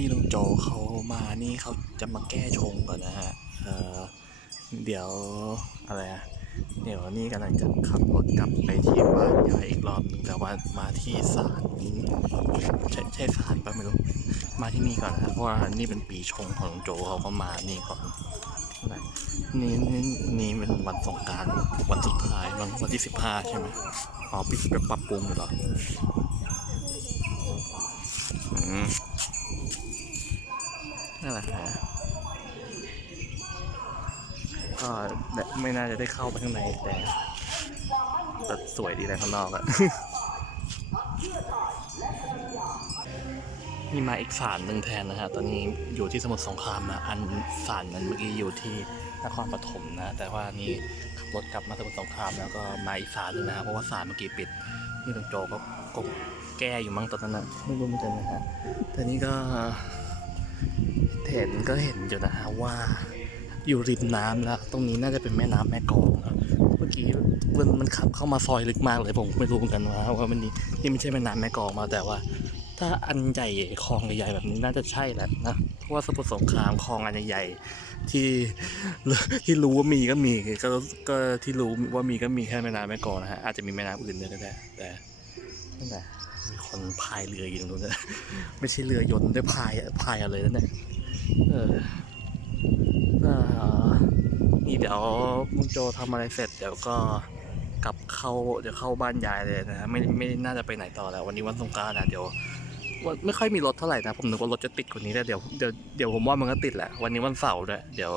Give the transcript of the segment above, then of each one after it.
ที่ลุงโจเขามานี่เขาจะมาแก้ชงก่อนนะฮะ เออเดี๋ยวอะไรอะเดี๋ยวนี่กำลังจะขับรถกลับไปที่บ้านยายอีกรอบหนึงแต่ว่ามาที่ศาลใช่ใช่ศาลปะไม่รู้มาที่นี่ก่อนนะเพราะว่านี่เป็นปีชงของลุงโจเขาก็มานี่ก่อนนี่นี่นี่เป็นวันสงการวันสุดท้ายวันวันที่สิบห้าใช่ไหมอ๋อปิดไปปรับปรุงอยู่เหรออืม นั่นแหละฮะก็ไม่น่าจะได้เข้าไปข้างในแต่แต่สวยดีเลยข้างนอกอะนี่มาอีกศาลหนึ่งแทนนะฮะ ตอนนี้อยู่ที่สมุทรสงครามนะ อันศาลนั้นเมื่อกี้อยู่ที่นครปฐมนะ แต่ว่านี่ขับรถกลับมาสมุทรสงครามแล้วก็มาอีกศาลนึงนะฮะ เพราะว่าศาลเมื่อกี้ปิด นี่ตรงโจก็ก็แก้อยู่มั้งตอนนั้นนะไม่รู้เหมือนกันนะฮะแต่นี่ก็ เห็นก็เห็นอยู่นะฮะว่าอยู่ริมน้ำแล้ว ตรงนี้น่าจะเป็นแม่น้ำแม่กองนะเมื่อกี้มันมันขับเข้ามาซอยลึกมากเลยผมไม่รู้เหมือนกันว่าว่ามันนี่นี่ไม่ใช่แม่น้ำแม่กองมาแต่ว่า ถ้าอันใหญ่คลองใหญ่ๆแบบนี้น่าจะใช่แหละนะเพราะว่าสมุทรสงครามคลองอันใหญ่ๆที่ที่รู้ว่ามีก็มีก็ก็ที่รู้ว่ามีก็มีแค่แม่น้ำแม่กองนะฮะอาจจะมีแม่น้ำอื่นด้วยก็ได้แต่นั่นแหละ คนพายเรืออยู่ตรงนู้นนะไม่ใช่เรือยนต์ได้พายพายอะไรนั่นแหละเออเอ่อนี่เดี๋ยวมุงโจทำอะไรเสร็จเดี๋ยวก็กลับเข้าเดี๋ยวเข้าบ้านยายเลยนะฮะไม่ไม่น่าจะไปไหนต่อแล้ว วันนี้วันสงกรานต์นะเดี๋ยววันไม่ค่อยมีรถเท่าไหร่นะผมนึกว่ารถจะติดกว่านี้แต่เดี๋ยวเดี๋ยวเดี๋ยวผมว่ามันก็ติดแหละวันนี้วันเสาร์ด้วยเดี๋ยว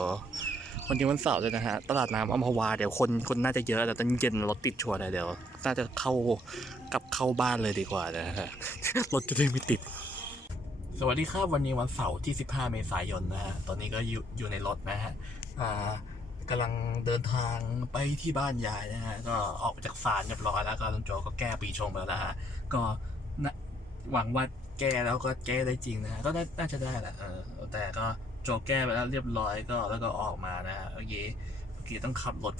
วันนี้วันเสาร์ด้วยนะฮะ ตลาดน้ำอัมพวา เดี๋ยวคนคนน่าจะเยอะแต่ตอนเย็นรถติดชัวร์เลยเดี๋ยว น่าจะเข้ากลับเข้าบ้านเลยดีกว่านะฮะ รถจะได้ไม่ติด สวัสดีครับวันนี้วันเสาร์ที่ 15 เมษายนนะฮะ ตอนนี้ก็อยู่อยู่ในรถนะฮะ อ่ากำลังเดินทางไปที่บ้านยายนะฮะ ก็ออกจากศาลเรียบร้อยแล้วก็ลุงโจก็แก้ปีชงไปแล้วนะฮะ ก็หวังว่าแก้แล้วก็แก้ได้จริงนะฮะก็น่าน่าจะได้แหละเออแต่ก็ โจแก้ไปแล้วเรียบร้อยก็แล้วก็ออกมานะฮะเมื่อกี้เมื่อกี้ต้องขับรถ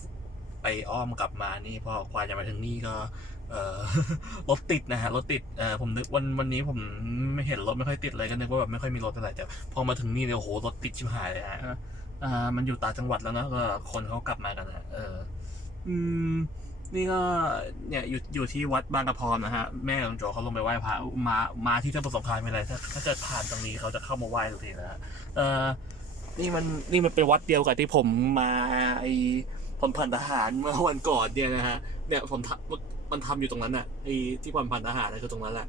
ไปอ้อมกลับมานี่พอกว่าจะมาถึงนี่ก็เออรถติดนะฮะรถติดเออผมนึกวันวันนี้ผมไม่เห็นรถไม่ค่อยติดเลยก็นึกว่าแบบไม่ค่อยมีรถอะไรแต่พอมาถึงนี่เนี่ยโอ้โหรถติดชิบหายเลยฮะอ่ามันอยู่ต่างจังหวัดแล้วนะก็คนเขากลับมากันนะเอออืม นี่ก็เนี่ยอยู่อยู่ที่วัดบางกระพรนะฮะ แม่ของโจเขาลงไปไหว้พระมามาที่เจ้าประสงค์ครามไม่ไรถ้าถ้าเกิดผ่านตรงนี้เขาจะเข้ามาไหว้ทุกทีนะฮะเออนี่มันนี่มันเป็นวัดเดียวกับที่ผมมาไอผมผ่านทหารเมื่อวันก่อนเนี่ยนะฮะเนี่ยผมทำมันทำอยู่ตรงนั้นน่ะไอที่ผมผ่านทหารนะคือตรงนั้นแหละ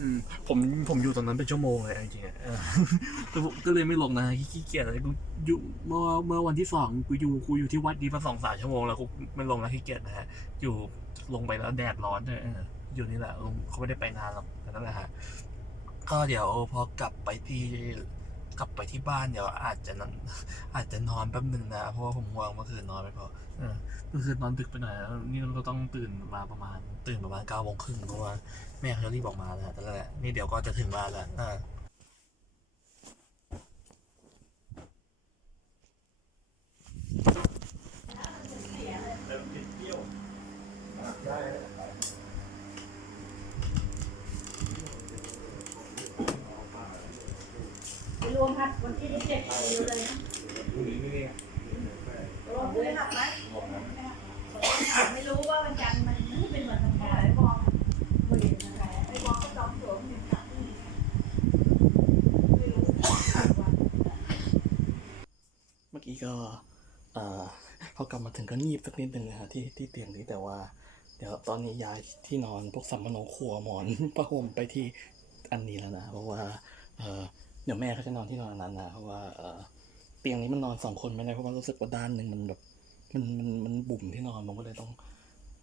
อืมผมผมอยู่ตรงนั้นเป็นชั่วโมงเลยจริงๆอะเออแต่ผมก็เลยไม่ลงนะขี้เกียจอะไรกูอยู่เมื่อเมื่อวันที่สองกูอยู่กูอยู่ที่วัดดีมาสองสามชั่วโมงแล้วกูไม่ลงแล้วขี้เกียจนะฮะอยู่ลงไปแล้วแดดร้อนด้วยเอออยู่นี่แหละลงเขาไม่ได้ไปนานหรอกแต่นั่นแหละฮะก็เดี๋ยวพอกลับไปที่ กลับไปที่บ้านเดี๋ยวอาจจะนอนอาจจะนอนแป๊บหนึ่งนะ เพราะว่าผมง่วงเมื่อคืนนอนไม่พอเมื่อคืนนอนดึกไปหน่อยแล้วนี่เราก็ต้องตื่นมาประมาณ ตื่นประมาณเก้าโมงครึ่งเพราะว่าแม่เขาจะรีบออกมาแล้วแต่และนี่เดี๋ยวก็จะถึงบ้านแล้ว รวมพัดวันที่เจ็ดเลยนะรวมด้วยหักไหมไม่รู้ว่าวันจันทร์มันไม่เป็นเหมือนธรรมดาไอ้บอลบริเวณอะไรไอ้บอลก็จอมตัวมันเป็นกับที่ไม่รู้วันเมื่อกี้ก็เอ่อพอกลับมาถึงก็งีบสักนิดหนึ่งนะฮะที่ที่เตียงนี้แต่ว่าเดี๋ยวตอนนี้ย้ายที่นอนพวกสัมมโนครัวหมอนผ้าห่มไปที่อันนี้แล้วนะ เพราะว่า เออ เดี๋ยวแม่เขาจะนอนที่นอนนั้นนะเพราะว่าเออเตียงนี้มันนอนสองคนไม่ได้เพราะว่ารู้สึกว่าด้านหนึ่งมันแบบ มันมันมันบุ่มที่นอนผมก็เลยต้อง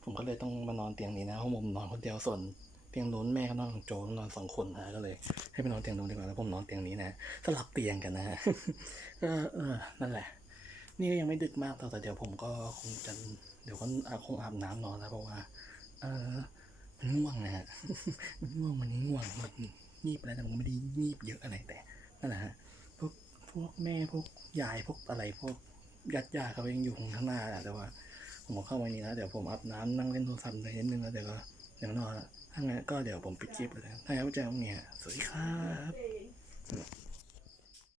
ผมก็เลยต้องมานอนเตียงนี้นะเพราะผมนอนคนเดียวส่วนเตียงนู้นแม่ก็นอนของโจนอนสองคนนะก็เลย ให้ไปนอนเตียงนู้นดีกว่าแล้วผมนอนเตียงนี้นะสลับเตียงกันนะฮะก็เออนั่นแหละ นี่ก็ยังไม่ดึกมากแต่เดี๋ยวผมก็คงจะเดี๋ยวก็อาคงอาบน้ำนอนแล้วเพราะว่า เออมันง่วงนะฮะมันง่วงวันนี้ง่วงมันงีบอะไรแต่มันก็ไม่ได้งีบเยอะอะไรแต่ นั่นแหละฮะพวกพวกแม่พวกยายพวกอะไรพวกญาติญาติเขายังอยู่ข้างหน้าแหละแต่ว่า ผมก็เข้ามานี้นะเดี๋ยวผมอาบน้ำนั่งเล่นโทรศัพท์ไปนิดนึงแล้วเดี๋ยวก็เดี๋ยวนอนถ้างั้นก็เดี๋ยวผมปิดคลิปเลยนะถ้างั้นไว้เจอกันเนี่ยสวัสดีครับ